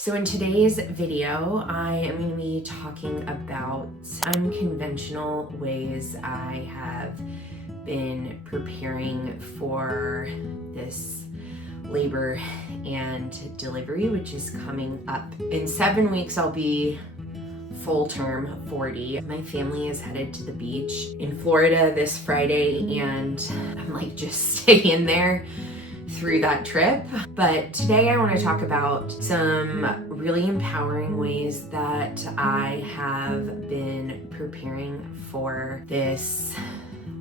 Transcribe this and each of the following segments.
So in today's video, I am going to be talking about unconventional ways I have been preparing for this labor and delivery, which is coming up. In 7 weeks, I'll be full term 40. My family is headed to the beach in Florida this Friday, and I'm like just staying there through that trip. But today I want to talk about some really empowering ways that I have been preparing for this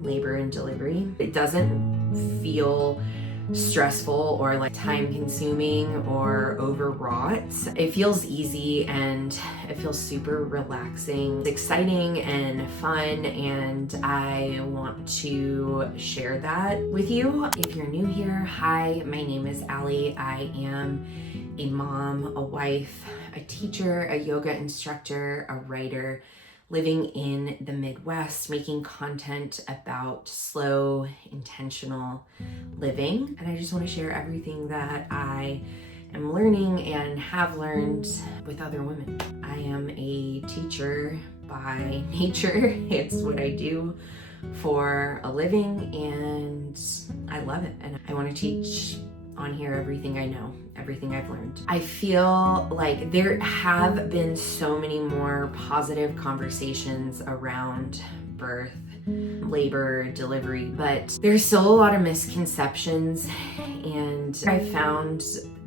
labor and delivery. It doesn't feel stressful or like time consuming or overwrought. It feels easy and it feels super relaxing. It's exciting and fun, and I want to share that with you. If you're new here, hi, my name is Allie. I am a mom, a wife, a teacher, a yoga instructor, a writer, living in the Midwest, making content about slow, intentional living. And I just want to share everything that I am learning and have learned with other women. I am a teacher by nature. It's what I do for a living, and I love it. And I want to teach on here everything I know, everything I've learned. I feel like there have been so many more positive conversations around birth, labor, delivery, but there's still a lot of misconceptions, and I found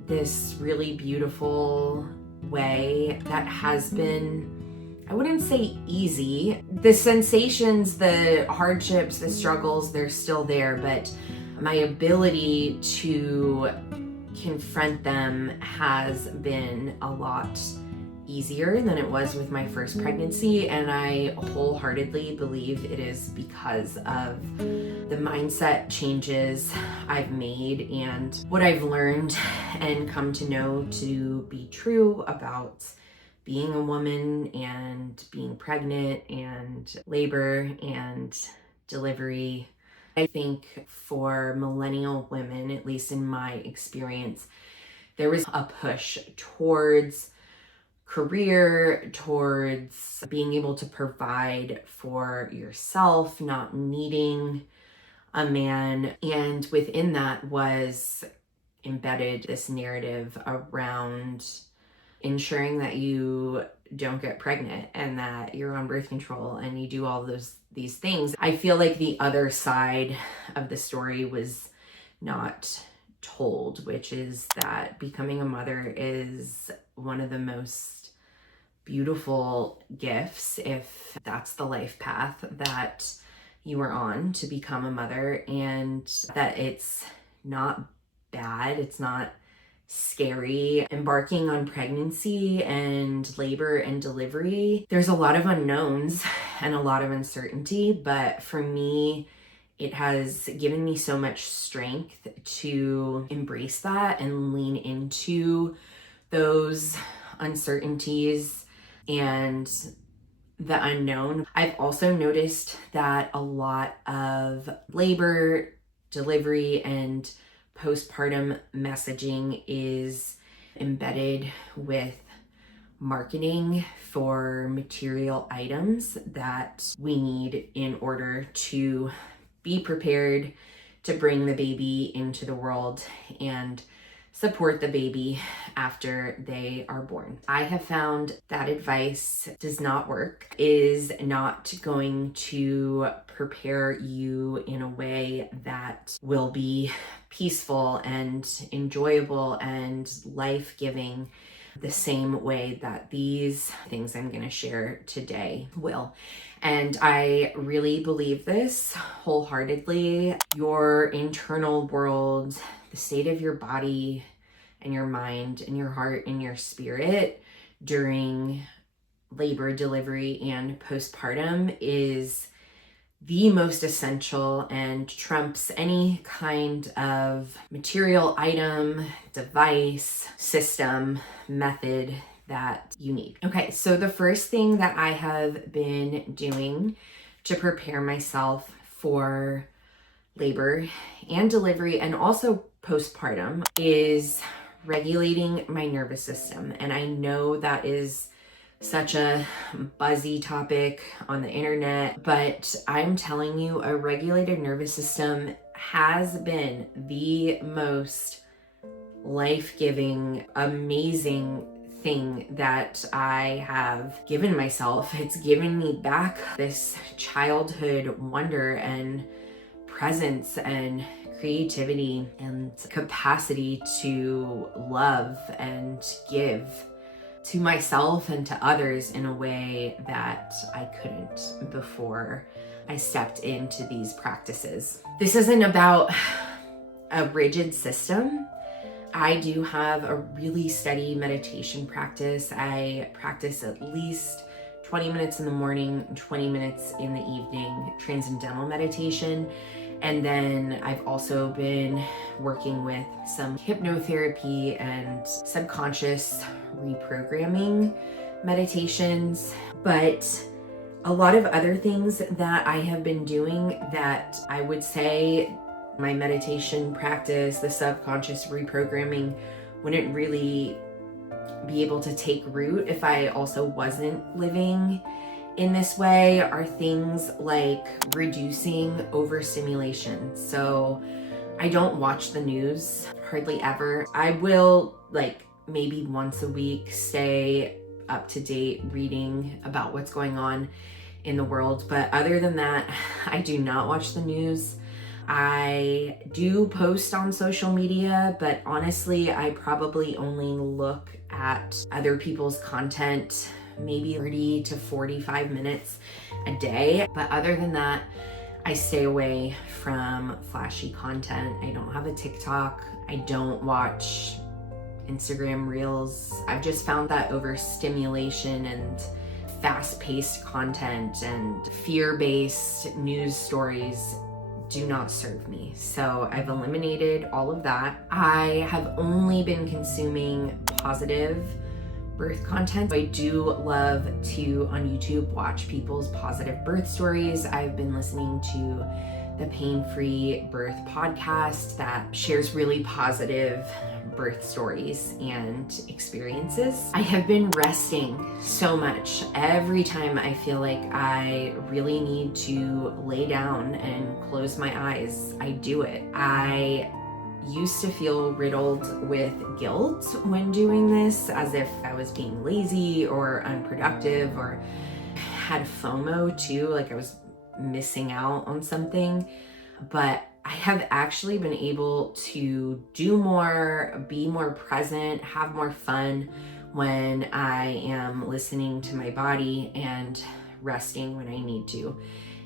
this really beautiful way that has been, I wouldn't say easy. The sensations, the hardships, the struggles, they're still there, but my ability to confront them has been a lot easier than it was with my first pregnancy, and I wholeheartedly believe it is because of the mindset changes I've made and what I've learned and come to know to be true about being a woman and being pregnant and labor and delivery. I think for millennial women, at least in my experience, there was a push towards career, towards being able to provide for yourself, not needing a man. And within that was embedded this narrative around ensuring that you don't get pregnant and that you're on birth control and you do all these things. I feel like the other side of the story was not told, which is that becoming a mother is one of the most beautiful gifts, if that's the life path that you are on, to become a mother, and that it's not bad, it's not scary. Embarking on pregnancy and labor and delivery, there's a lot of unknowns and a lot of uncertainty, but for me, it has given me so much strength to embrace that and lean into those uncertainties and the unknown. I've also noticed that a lot of labor, delivery, and postpartum messaging is embedded with marketing for material items that we need in order to be prepared to bring the baby into the world and support the baby after they are born. I have found that advice does not work, is not going to prepare you in a way that will be peaceful and enjoyable and life-giving the same way that these things I'm going to share today will. And I really believe this wholeheartedly. Your internal world, the state of your body and your mind and your heart and your spirit during labor, delivery, and postpartum is the most essential and trumps any kind of material item, device, system, method that you need. Okay, so the first thing that I have been doing to prepare myself for labor and delivery and also postpartum is regulating my nervous system. And I know that is such a buzzy topic on the internet, but I'm telling you, a regulated nervous system has been the most life-giving, amazing thing that I have given myself. It's given me back this childhood wonder and presence and creativity and capacity to love and give to myself and to others in a way that I couldn't before I stepped into these practices. This isn't about a rigid system. I do have a really steady meditation practice. I practice at least 20 minutes in the morning, 20 minutes in the evening, transcendental meditation. And then I've also been working with some hypnotherapy and subconscious reprogramming meditations, but a lot of other things that I have been doing that I would say my meditation practice, the subconscious reprogramming, wouldn't really be able to take root if I also wasn't living in this way, are things like reducing overstimulation. So I don't watch the news hardly ever. I will maybe once a week stay up to date reading about what's going on in the world. But other than that, I do not watch the news. I do post on social media, but honestly, I probably only look at other people's content maybe 30 to 45 minutes a day. But other than that, I stay away from flashy content. I don't have a TikTok. I don't watch Instagram Reels. I've just found that overstimulation and fast-paced content and fear-based news stories do not serve me. So I've eliminated all of that. I have only been consuming positive birth content. I do love to, on YouTube, watch people's positive birth stories. I've been listening to the Pain-Free Birth podcast that shares really positive birth stories and experiences. I have been resting so much. Every time I feel like I really need to lay down and close my eyes, I do it. I used to feel riddled with guilt when doing this, as if I was being lazy or unproductive, or had FOMO too, like I was missing out on something. But I have actually been able to do more, be more present, have more fun when I am listening to my body and resting when I need to.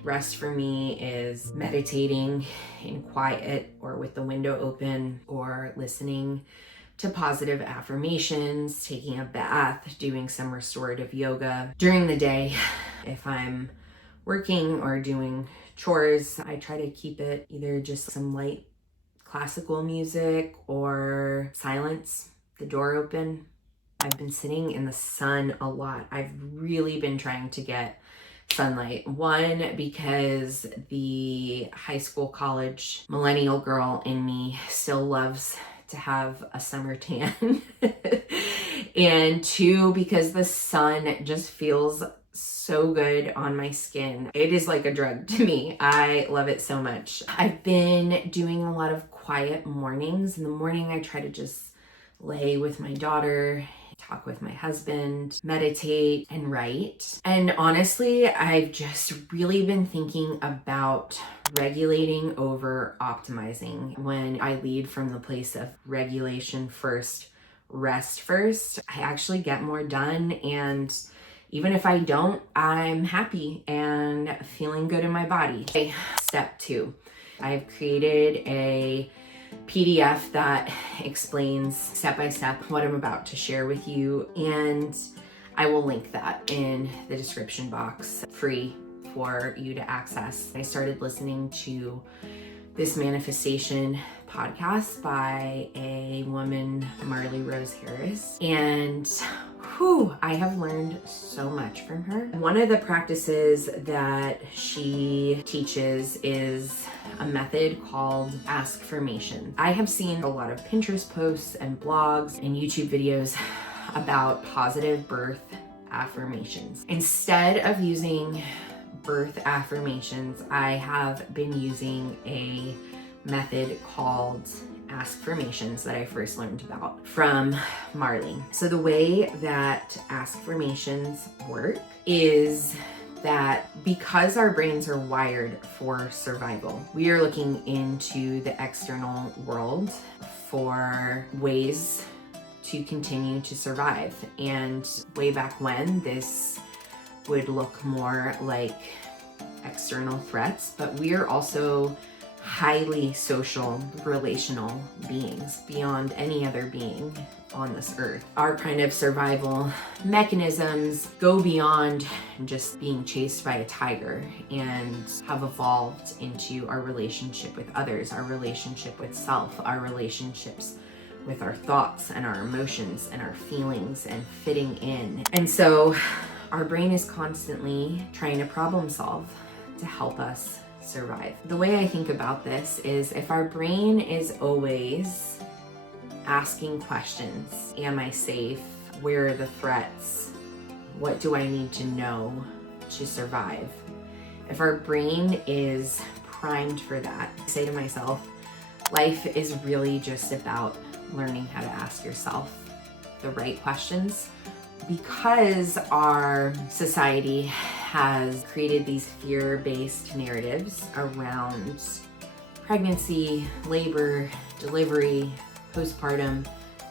Rest for me is meditating in quiet or with the window open, or listening to positive affirmations, taking a bath, doing some restorative yoga. During the day, if I'm working or doing chores, I try to keep it either just some light classical music or silence, the door open. I've been sitting in the sun a lot. I've really been trying to get sunlight. One, because the high school, college, millennial girl in me still loves to have a summer tan. And two, because the sun just feels so good on my skin. It is like a drug to me. I love it so much. I've been doing a lot of quiet mornings. In the morning, I try to just lay with my daughter, talk with my husband, meditate, and write. And honestly, I've just really been thinking about regulating over optimizing. When I lead from the place of regulation first, rest first, I actually get more done. And even if I don't, I'm happy and feeling good in my body. Okay, step 2, I've created a PDF that explains step by step what I'm about to share with you, and I will link that in the description box, free for you to access. I started listening to this manifestation podcast by a woman, Marley Rose Harris, and I have learned so much from her. One of the practices that she teaches is a method called affirmations. I have seen a lot of Pinterest posts and blogs and YouTube videos about positive birth affirmations. Instead of using birth affirmations, I have been using a method called affirmations that I first learned about from Marley. So the way that affirmations work is that because our brains are wired for survival, we are looking into the external world for ways to continue to survive. And way back when, this would look more like external threats, but we are also highly social, relational beings beyond any other being on this earth. Our kind of survival mechanisms go beyond just being chased by a tiger and have evolved into our relationship with others, our relationship with self, our relationships with our thoughts and our emotions and our feelings and fitting in. And so our brain is constantly trying to problem solve to help us survive. The way I think about this is if our brain is always asking questions, am I safe? Where are the threats? What do I need to know to survive? If our brain is primed for that, I say to myself, life is really just about learning how to ask yourself the right questions. Because our society has created these fear-based narratives around pregnancy, labor, delivery, postpartum,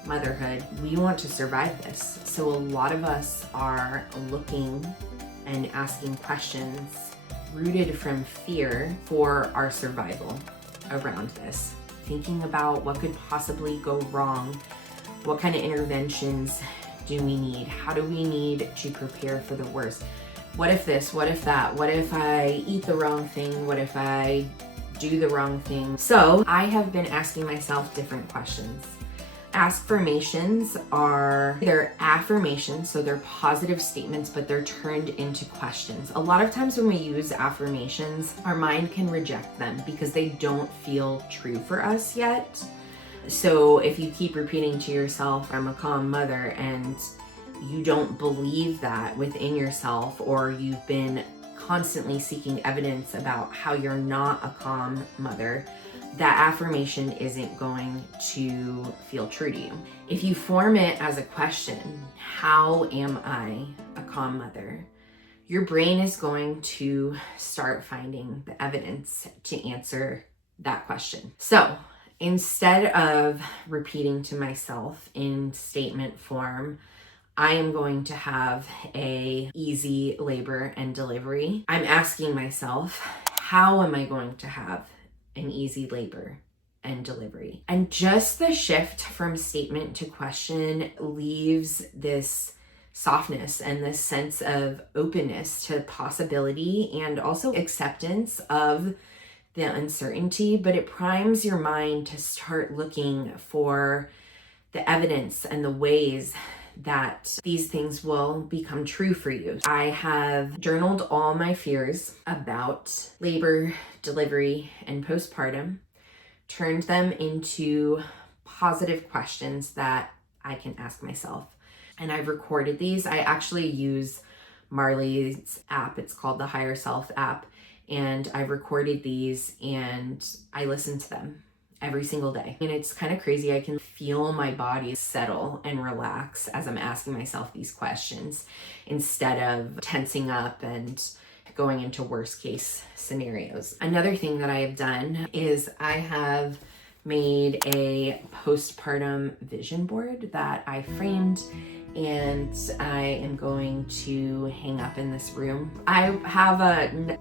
motherhood, we want to survive this. So a lot of us are looking and asking questions rooted from fear for our survival around this. Thinking about what could possibly go wrong, what kind of interventions do we need? How do we need to prepare for the worst? What if this? What if that? What if I eat the wrong thing? What if I do the wrong thing? So I have been asking myself different questions. Affirmations are, they're affirmations, so they're positive statements, but they're turned into questions. A lot of times when we use affirmations, our mind can reject them because they don't feel true for us yet. So if you keep repeating to yourself, I'm a calm mother, and you don't believe that within yourself, or you've been constantly seeking evidence about how you're not a calm mother, that affirmation isn't going to feel true to you. If you form it as a question, how am I a calm mother? Your brain is going to start finding the evidence to answer that question. So instead of repeating to myself in statement form, I am going to have a easy labor and delivery, I'm asking myself, how am I going to have an easy labor and delivery? And just the shift from statement to question leaves this softness and this sense of openness to possibility and also acceptance of the uncertainty, but it primes your mind to start looking for the evidence and the ways that these things will become true for you. I have journaled all my fears about labor, delivery, and postpartum, turned them into positive questions that I can ask myself. And I've recorded these. I actually use Marley's app. It's called the Higher Self app. And I've recorded these and I listen to them every single day. And it's kind of crazy. I can feel my body settle and relax as I'm asking myself these questions instead of tensing up and going into worst case scenarios. Another thing that I have done is I have made a postpartum vision board that I framed, and I am going to hang up in this room. I have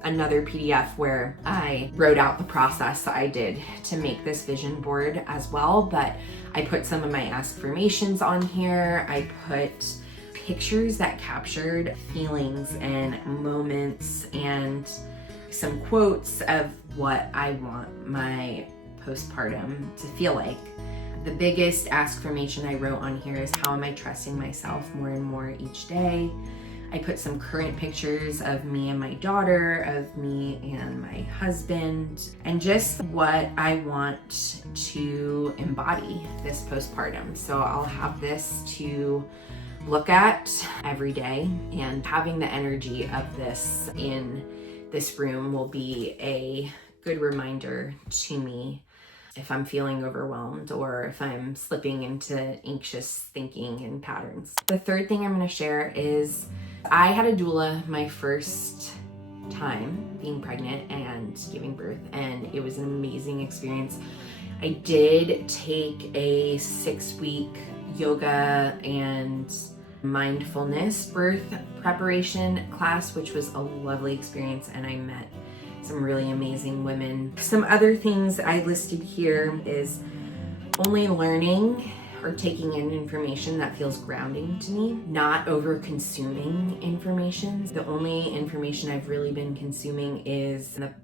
another PDF where I wrote out the process I did to make this vision board as well, but I put some of my affirmations on here. I put pictures that captured feelings and moments and some quotes of what I want my postpartum to feel like. The biggest affirmation I wrote on here is, how am I trusting myself more and more each day? I put some current pictures of me and my daughter, of me and my husband, and just what I want to embody this postpartum. So I'll have this to look at every day, and having the energy of this in this room will be a good reminder to me if I'm feeling overwhelmed or if I'm slipping into anxious thinking and patterns. The third thing I'm going to share is, I had a doula my first time being pregnant and giving birth, and it was an amazing experience. I did take a 6-week yoga and mindfulness birth preparation class, which was a lovely experience, and I met some really amazing women. Some other things I listed here is only learning or taking in information that feels grounding to me, not over consuming information. The only information I've really been consuming is the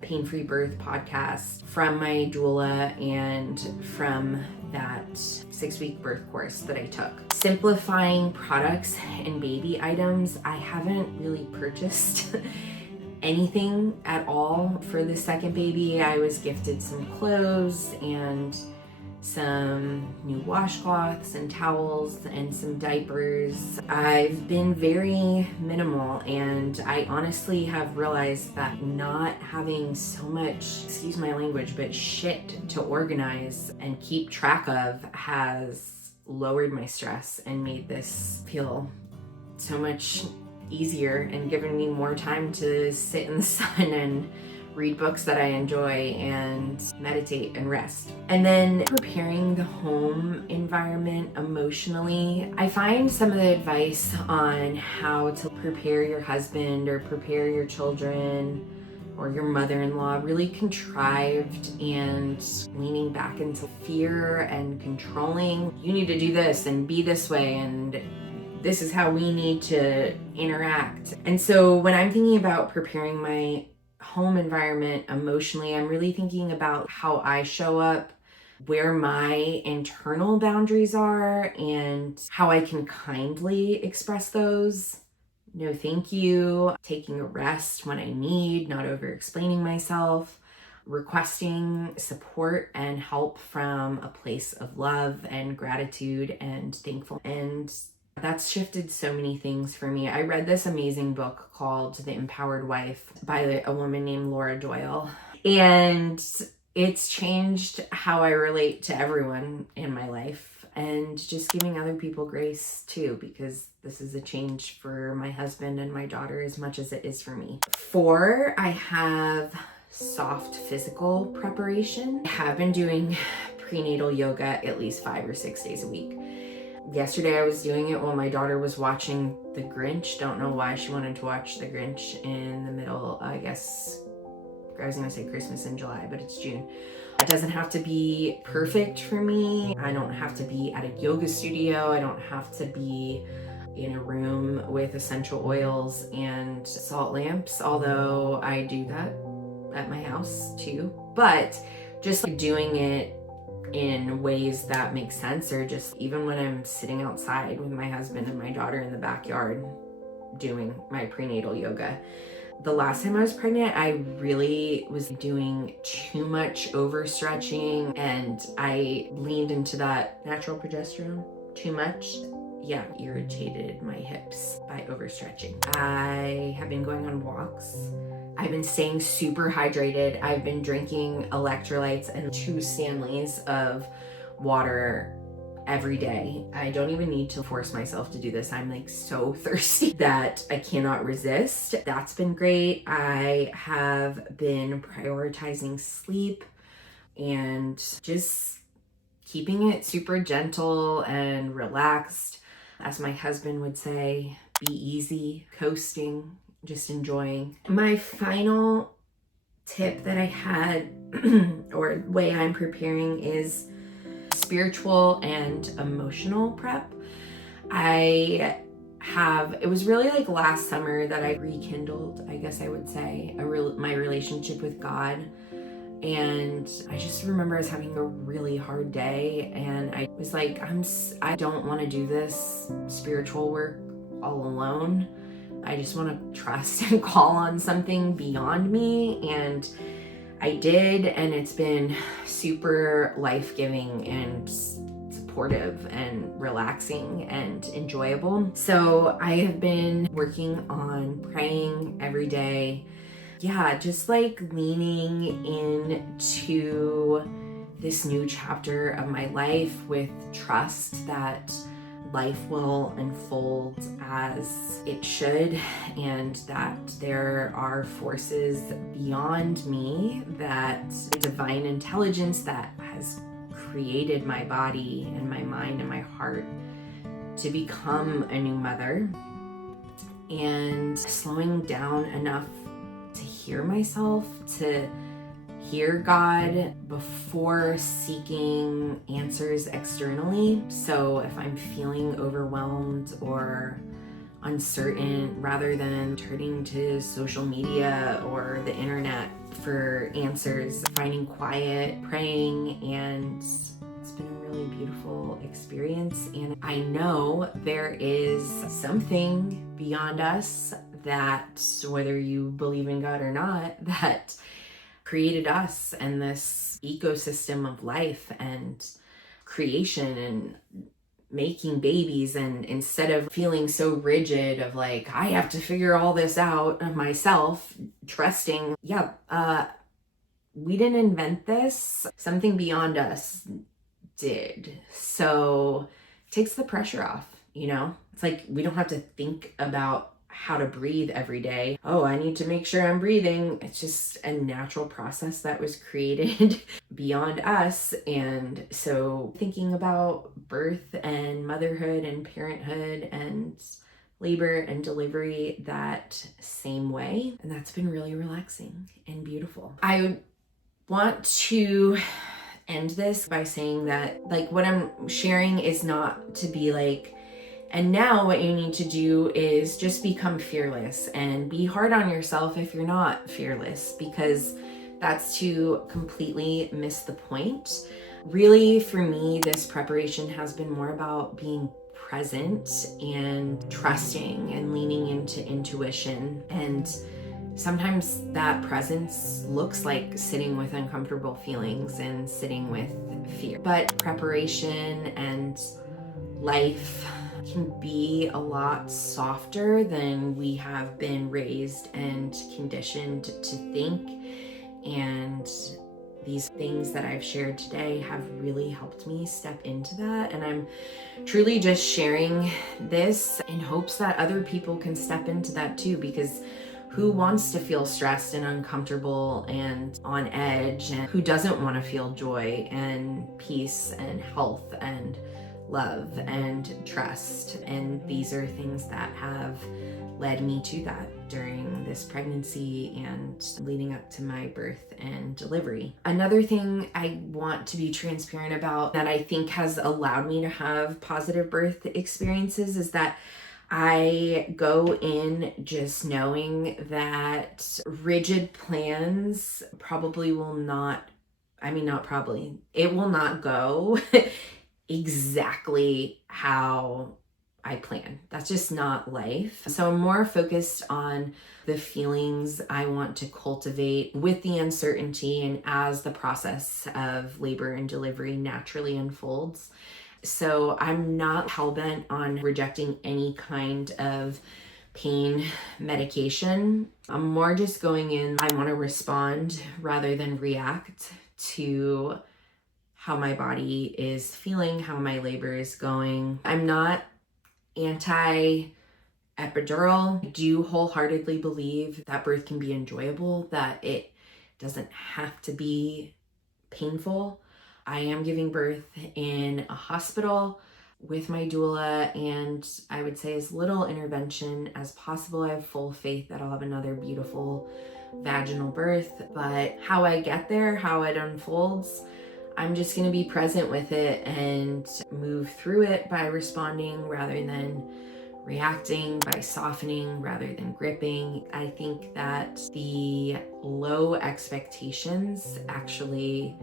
Pain-Free Birth podcast from my doula and from that 6-week birth course that I took. Simplifying products and baby items. I haven't really purchased anything at all for the second baby. I was gifted some clothes and some new washcloths and towels and some diapers. I've been very minimal, and I honestly have realized that not having so much, excuse my language, but shit to organize and keep track of has lowered my stress and made this feel so much easier and given me more time to sit in the sun and read books that I enjoy and meditate and rest. And then preparing the home environment emotionally. I find some of the advice on how to prepare your husband or prepare your children or your mother-in-law really contrived and leaning back into fear and controlling. You need to do this and be this way, and this is how we need to interact. And so when I'm thinking about preparing my home environment emotionally, I'm really thinking about how I show up, where my internal boundaries are, and how I can kindly express those. No thank you, taking a rest when I need, not over explaining myself, requesting support and help from a place of love and gratitude and thankful. And that's shifted so many things for me. I read this amazing book called The Empowered Wife by a woman named Laura Doyle, and it's changed how I relate to everyone in my life, and just giving other people grace too, because this is a change for my husband and my daughter as much as it is for me. 4, I have soft physical preparation. I have been doing prenatal yoga at least 5 or 6 days a week. Yesterday I was doing it while my daughter was watching The Grinch. Don't know why she wanted to watch The Grinch in the middle, I guess, I was gonna say Christmas in July, but it's June. It doesn't have to be perfect for me. I don't have to be at a yoga studio. I don't have to be in a room with essential oils and salt lamps, although I do that at my house too. But just like doing it in ways that make sense, or just even when I'm sitting outside with my husband and my daughter in the backyard doing my prenatal yoga. The last time I was pregnant, I really was doing too much overstretching, and I leaned into that natural progesterone too much. Yeah, irritated my hips by overstretching. I have been going on walks. I've been staying super hydrated. I've been drinking electrolytes and 2 Stanleys of water every day. I don't even need to force myself to do this. I'm like so thirsty that I cannot resist. That's been great. I have been prioritizing sleep and just keeping it super gentle and relaxed. As my husband would say, be easy, coasting, just enjoying. My final tip that I had or way I'm preparing is spiritual and emotional prep. It was really like last summer that I rekindled, I guess I would say, my relationship with God. And I just remember I was having a really hard day, and I was like, I don't want to do this spiritual work all alone. I just want to trust and call on something beyond me. And I did, and it's been super life-giving and supportive and relaxing and enjoyable. So I have been working on praying every day. Yeah, just like leaning into this new chapter of my life with trust that life will unfold as it should, and that there are forces beyond me, that divine intelligence that has created my body and my mind and my heart to become a new mother, and slowing down enough to hear myself, to hear God before seeking answers externally. So if I'm feeling overwhelmed or uncertain, rather than turning to social media or the internet for answers, finding quiet, praying, and it's been a really beautiful experience. And I know there is something beyond us, that whether you believe in God or not, that created us and this ecosystem of life and creation and making babies. And instead of feeling so rigid of like, I have to figure all this out myself, trusting, we didn't invent this, something beyond us did. So it takes the pressure off, It's like we don't have to think about how to breathe every day. Oh, I need to make sure I'm breathing. It's just a natural process that was created beyond us. And so thinking about birth and motherhood and parenthood and labor and delivery that same way. And that's been really relaxing and beautiful. I want to end this by saying that what I'm sharing is not to be like, and now what you need to do is just become fearless, and be hard on yourself if you're not fearless, because that's to completely miss the point. Really, for me, this preparation has been more about being present and trusting and leaning into intuition. And sometimes that presence looks like sitting with uncomfortable feelings and sitting with fear. But preparation and life can be a lot softer than we have been raised and conditioned to think. And these things that I've shared today have really helped me step into that. And I'm truly just sharing this in hopes that other people can step into that too, because who wants to feel stressed and uncomfortable and on edge? And who doesn't want to feel joy and peace and health and love and trust? And these are things that have led me to that during this pregnancy and leading up to my birth and delivery. Another thing I want to be transparent about that I think has allowed me to have positive birth experiences is that I go in just knowing that rigid plans probably will not, it will not go exactly how I plan. That's just not life. So I'm more focused on the feelings I want to cultivate with the uncertainty and as the process of labor and delivery naturally unfolds. So I'm not hell-bent on rejecting any kind of pain medication. I'm more just going in, I want to respond rather than react to how my body is feeling, how my labor is going. I'm not anti-epidural. I do wholeheartedly believe that birth can be enjoyable, that it doesn't have to be painful. I am giving birth in a hospital with my doula, and I would say as little intervention as possible. I have full faith that I'll have another beautiful vaginal birth, but how I get there, how it unfolds, I'm just going to be present with it and move through it by responding rather than reacting, by softening rather than gripping. I think that the low expectations actually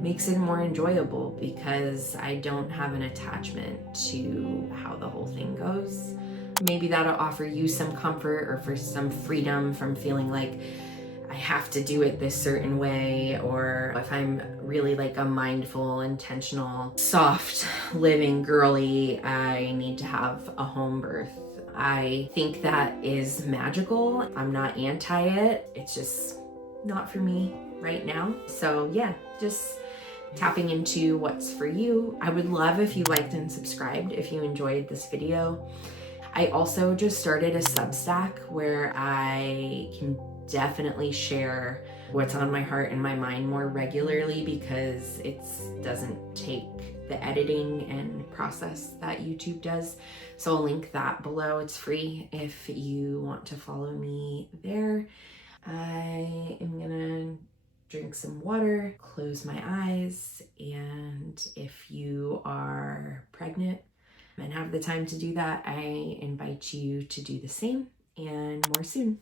makes it more enjoyable because I don't have an attachment to how the whole thing goes. Maybe that'll offer you some comfort or for some freedom from feeling like I have to do it this certain way, or if I'm really like a mindful, intentional, soft living girly, I need to have a home birth. I think that is magical. I'm not anti it. It's just not for me right now. So yeah, just tapping into what's for you. I would love if you liked and subscribed if you enjoyed this video. I also just started a Substack where I can definitely share what's on my heart and my mind more regularly because it doesn't take the editing and process that YouTube does. So I'll link that below. It's free if you want to follow me there. I am gonna drink some water, close my eyes, and if you are pregnant and have the time to do that, I invite you to do the same, and more soon.